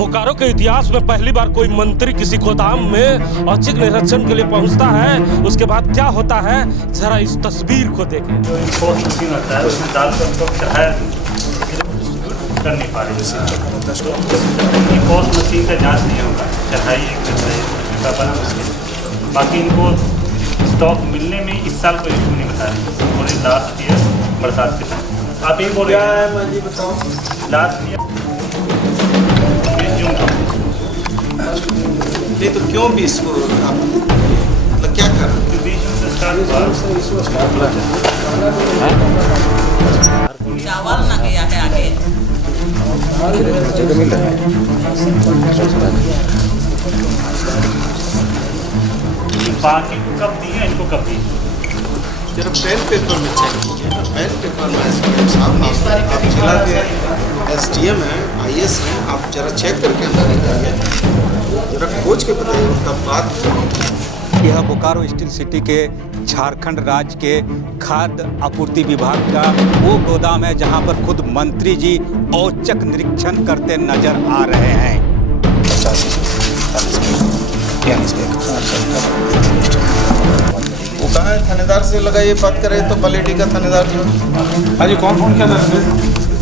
बोकारो के इतिहास में पहली बार कोई मंत्री किसी गोदाम में औचक निरीक्षण के लिए पहुंचता है। उसके बाद क्या होता है, जरा इस तस्वीर को देखें। जो पोस्ट मशीन होता है उसमें डालकर उसको चढ़ाया कर नहीं पा रही है। पोस्ट मशीन का जांच नहीं होगा, चढ़ाई एक बना उसके। बाकी इनको स्टॉक मिलने में इस साल कोई इशू नहीं बताया। और लास्ट ईयर बरसात के टाइम आप यही बोल रहे हैं लास्ट ईयर नहीं तो क्यों 20 को आप मतलब क्या कर रहे हैं? 20 से स्टार्ट हुआ। चावल ना गया है आगे। बाकी को कब दिए, इनको कब दिए? जरा पेन पेपर में चेक कीजिए। पेन पेपर में एसडीएम साहब आप जिला के एसडीएम हैं, आईएएस हैं, आप जरा चेक करके हमें बताइए, जरा खोज के बताइए उनका बात। यह बोकारो स्टील सिटी के झारखंड राज्य के खाद्य आपूर्ति विभाग का वो गोदाम है जहां पर खुद मंत्री जी औचक निरीक्षण करते नजर आ रहे हैं। वो कहाँ है? थानेदार से लगाइए बात करें तो पलेटी का थानेदार जो। हाँ जी, कौन किया था?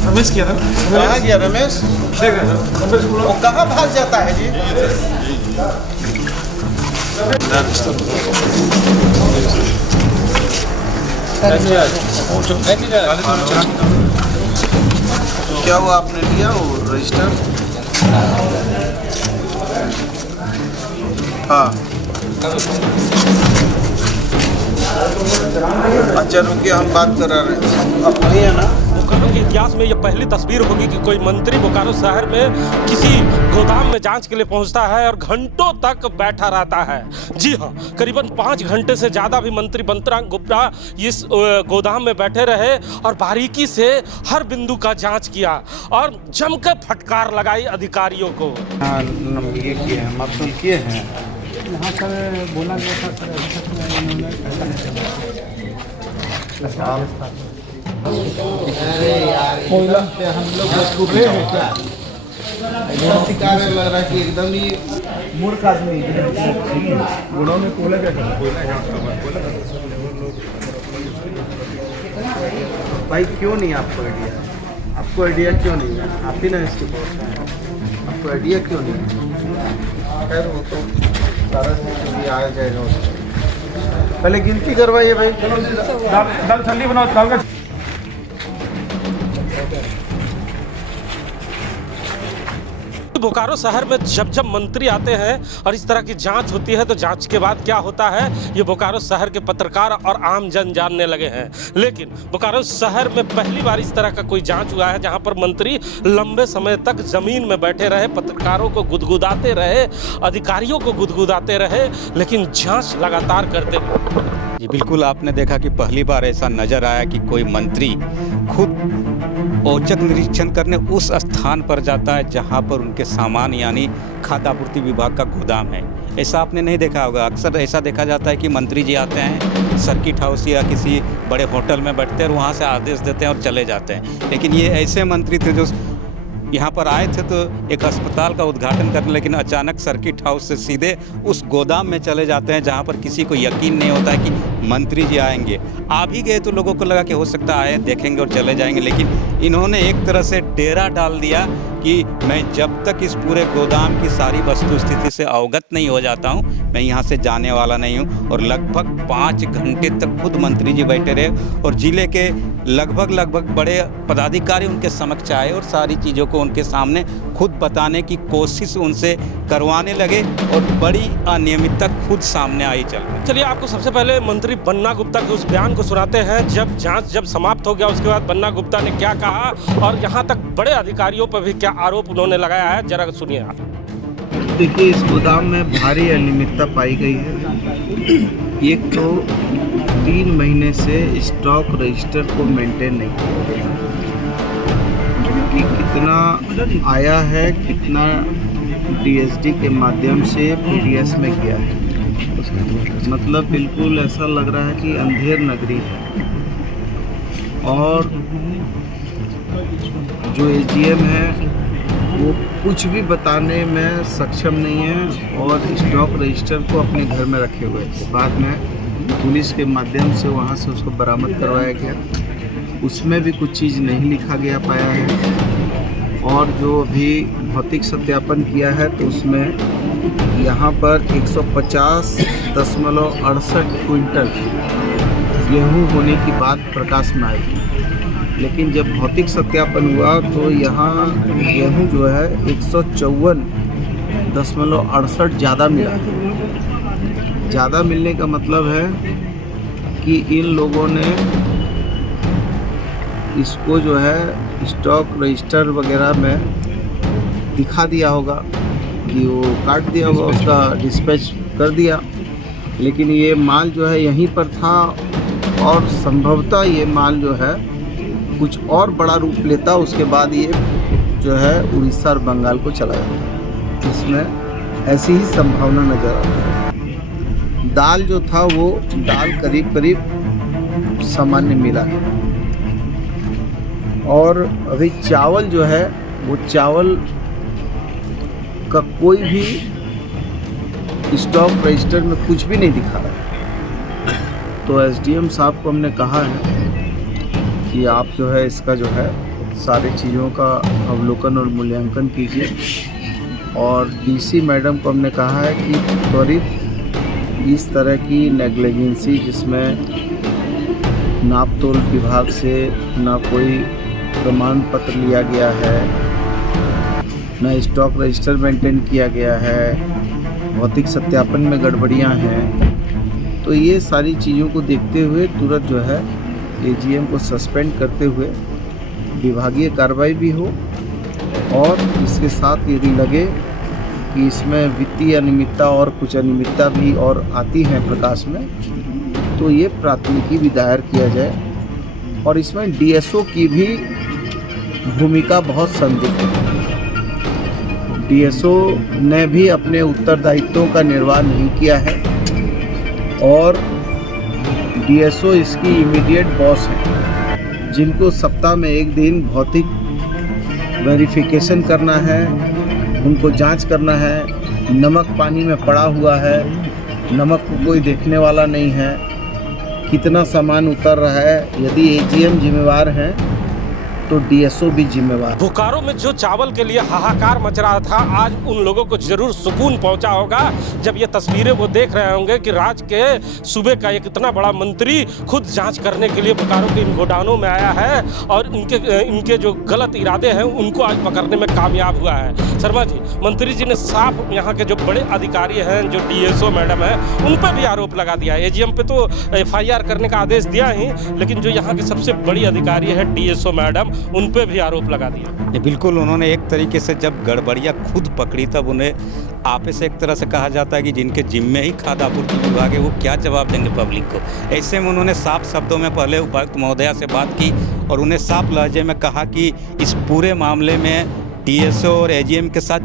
रमेश किया था। कहाँ गया रमेश? वो कहाँ भाग जाता है जी? क्या हुआ, आपने लिया वो रजिस्टर? हाँ अच्छा रुकिए, हम बात करा रहे हैं। अब नहीं है ना? बोकारो के इतिहास में यह पहली तस्वीर होगी कि कोई मंत्री बोकारो शहर में किसी गोदाम में जांच के लिए पहुंचता है और घंटों तक बैठा रहता है। जी हाँ, करीबन 5 घंटे से ज़्यादा भी मंत्री बंतरांग गुप्ता इस गोदाम में बैठे रहे और बारीकी से हर बिंदु का जांच किया और जमकर फटकार लगाई अधिकारियों को। हाँ ये किए हैं, मतलब किए हैं। यहाँ पर बोला गया था सर, अध्यक्ष ने उन्होंने फैसला कोयला पे हम लोग शिकार लग रहा है कि एकदम ही मूर्ख आदमी गुड़ों में कोयला क्या करता? भाई क्यों नहीं आपको आइडिया? आपको आइडिया क्यों नहीं है? आप ही ना इसके बॉस हैं, आपको आइडिया क्यों नहीं है? खैर वो तो सारा चीज़ भी आ जाएगा उसमें। पहले गिनती करवाइए भाई। दाल ठंडी बनाओ, दाल का बोकारो शहर में जब जब मंत्री आते हैं और इस तरह की जांच होती है तो जांच के बाद क्या होता है, ये बोकारो शहर के पत्रकार और आम जन जानने लगे हैं। लेकिन बोकारो शहर में पहली बार इस तरह का कोई जांच हुआ है जहां पर मंत्री लंबे समय तक जमीन में बैठे रहे, पत्रकारों को गुदगुदाते रहे, अधिकारियों को गुदगुदाते रहे, लेकिन जांच लगातार करते रहे। जी बिल्कुल, आपने देखा कि पहली बार ऐसा नजर आया कि कोई मंत्री खुद औचक निरीक्षण करने उस स्थान पर जाता है जहां पर उनके सामान यानी खाद्य आपूर्ति विभाग का गोदाम है। ऐसा आपने नहीं देखा होगा। अक्सर ऐसा देखा जाता है कि मंत्री जी आते हैं सर्किट हाउस या किसी बड़े होटल में बैठते हैं और वहां से आदेश देते हैं और चले जाते हैं। लेकिन ये ऐसे मंत्री थे जो यहाँ पर आए थे तो एक अस्पताल का उद्घाटन करने, लेकिन अचानक सर्किट हाउस से सीधे उस गोदाम में चले जाते हैं जहाँ पर किसी को यकीन नहीं होता है कि मंत्री जी आएंगे। आ भी गए तो लोगों को लगा कि हो सकता है आए, देखेंगे और चले जाएंगे, लेकिन इन्होंने एक तरह से डेरा डाल दिया कि मैं जब तक इस पूरे गोदाम की सारी वस्तु स्थिति से अवगत नहीं हो जाता हूँ मैं यहाँ से जाने वाला नहीं हूँ। और लगभग 5 घंटे तक खुद मंत्री जी बैठे रहे और जिले के लगभग बड़े पदाधिकारी उनके समक्ष आए और सारी चीज़ों को उनके सामने खुद बताने की कोशिश उनसे करवाने लगे और बड़ी अनियमितता खुद सामने आई। चलिए आपको सबसे पहले मंत्री बन्ना गुप्ता के उस बयान को सुनाते हैं। जब समाप्त हो गया उसके बाद बन्ना गुप्ता ने क्या कहा और यहाँ तक बड़े अधिकारियों पर भी क्या आरोप उन्होंने लगाया है, जरा सुनिए आप। देखिए इस गोदाम में भारी अनियमितता पाई गई है। एक तो 3 महीने से स्टॉक रजिस्टर को मेंटेन नहीं किया कि कितना आया है, कितना डीएसडी के माध्यम से पीडीएस में गया है। मतलब बिल्कुल ऐसा लग रहा है कि अंधेर नगरी है। और जो एसडीएम है वो कुछ भी बताने में सक्षम नहीं है और स्टॉक रजिस्टर को अपने घर में रखे हुए थे। बाद में पुलिस के माध्यम से वहाँ से उसको बरामद करवाया गया। उसमें भी कुछ चीज़ नहीं लिखा गया पाया है और जो अभी भौतिक सत्यापन किया है तो उसमें यहाँ पर 150.68 क्विंटल गेहूँ होने की बात प्रकाश में आई। लेकिन जब भौतिक सत्यापन हुआ तो यहाँ गेहूँ जो है 154.68 ज़्यादा मिला। ज़्यादा मिलने का मतलब है कि इन लोगों ने इसको जो है स्टॉक रजिस्टर वगैरह में दिखा दिया होगा कि वो काट दिया होगा, उसका डिस्पैच कर दिया। लेकिन ये माल जो है यहीं पर था और संभवतः ये माल जो है कुछ और बड़ा रूप लेता, उसके बाद ये जो है उड़ीसा और बंगाल को चला जाता। इसमें ऐसी ही संभावना नज़र आती है। दाल जो था वो दाल करीब करीब सामान्य मिला है और अभी चावल जो है वो चावल का कोई भी स्टॉक रजिस्टर में कुछ भी नहीं दिखा रहा है। तो एसडीएम साहब को हमने कहा है कि आप जो है इसका जो है सारी चीज़ों का अवलोकन और मूल्यांकन कीजिए और डीसी मैडम को हमने कहा है कि त्वरित इस तरह की नेग्लिजेंसी जिसमें नाप तोल विभाग से ना कोई प्रमाण पत्र लिया गया है, ना स्टॉक रजिस्टर मेंटेन किया गया है, भौतिक सत्यापन में गड़बड़ियां हैं, तो ये सारी चीज़ों को देखते हुए तुरंत जो है एजीएम को सस्पेंड करते हुए विभागीय कार्रवाई भी हो और इसके साथ यदि लगे कि इसमें वित्तीय अनियमितता और कुछ अनियमितता भी और आती हैं प्रकाश में, तो ये प्राथमिकी भी दायर किया जाए। और इसमें डीएसओ की भी भूमिका बहुत संदिग्ध है। डीएसओ ने भी अपने उत्तरदायित्वों का निर्वाह नहीं किया है और डीएसओ इसकी इमीडिएट बॉस है, जिनको सप्ताह में एक दिन भौतिक वेरिफिकेशन करना है, उनको जांच करना है। नमक पानी में पड़ा हुआ है, नमक को कोई देखने वाला नहीं है, कितना सामान उतर रहा है। यदि एजीएम जिम्मेवार हैं तो डीएसओ भी जिम्मेवार। बोकारो में जो चावल के लिए हाहाकार मच रहा था, आज उन लोगों को जरूर सुकून पहुंचा होगा जब ये तस्वीरें वो देख रहे होंगे कि राज्य के सूबे का एक इतना बड़ा मंत्री खुद जांच करने के लिए बोकारो के इन गोडाउनों में आया है और इनके जो गलत इरादे हैं उनको आज पकड़ने में कामयाब हुआ है। शर्मा जी, मंत्री जी ने साफ यहाँ के जो बड़े अधिकारी हैं, जो डीएसओ मैडम है, उन पर भी आरोप लगा दिया। एजीएम पे तो एफआईआर करने का आदेश दिया ही, लेकिन जो यहाँ की सबसे बड़ी अधिकारी है डीएसओ मैडम, उन पे भी आरोप लगा दिया। बिल्कुल, उन्होंने एक तरीके से जब गड़बड़ियाँ खुद पकड़ी तब उन्हें आपे से एक तरह से कहा जाता है कि जिनके जिम्मे ही खाद्य आपूर्ति विभाग है वो क्या जवाब देंगे पब्लिक को। ऐसे में उन्होंने साफ शब्दों में पहले उपायुक्त महोदया से बात की और उन्हें साफ लहजे में कहा कि इस पूरे मामले में डीएसओ और एजीएम के साथ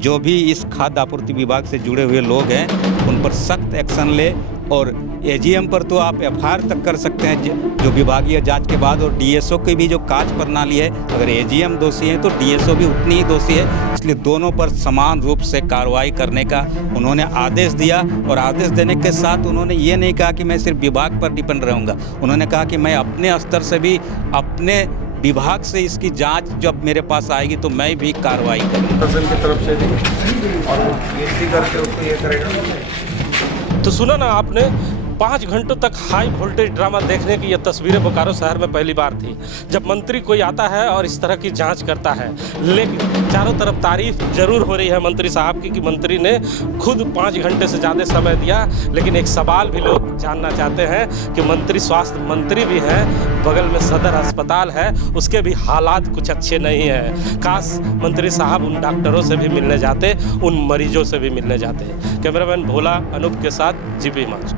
जो भी इस खाद्य आपूर्ति विभाग से जुड़े हुए लोग हैं उन पर सख्त एक्शन ले और एजीएम पर तो आप एफआईआर तक कर सकते हैं जो विभागीय जांच के बाद, और डीएसओ की भी जो कार्य प्रणाली है, अगर एजीएम दोषी है तो डीएसओ भी उतनी ही दोषी है। इसलिए दोनों पर समान रूप से कार्रवाई करने का उन्होंने आदेश दिया और आदेश देने के साथ उन्होंने ये नहीं कहा कि मैं सिर्फ विभाग पर डिपेंड रहूँगा। उन्होंने कहा कि मैं अपने स्तर से भी अपने विभाग से इसकी जांच जब मेरे पास आएगी तो मैं भी कार्रवाई करूँगा प्रशासन की तरफ से और गिनती करके उसको ये करेगा। तो सुना ना आपने, 5 घंटों तक हाई वोल्टेज ड्रामा देखने की यह तस्वीरें बोकारो शहर में पहली बार थी, जब मंत्री कोई आता है और इस तरह की जांच करता है। लेकिन चारों तरफ तारीफ जरूर हो रही है मंत्री साहब की कि मंत्री ने खुद 5 घंटे से ज़्यादा समय दिया। लेकिन एक सवाल भी लोग जानना चाहते हैं कि मंत्री स्वास्थ्य मंत्री भी हैं, बगल में सदर अस्पताल है, उसके भी हालात कुछ अच्छे नहीं हैं। काश मंत्री साहब उन डॉक्टरों से भी मिलने जाते, उन मरीजों से भी मिलने जाते। कैमरामैन भोला अनूप के साथ जीपी हिमांशु।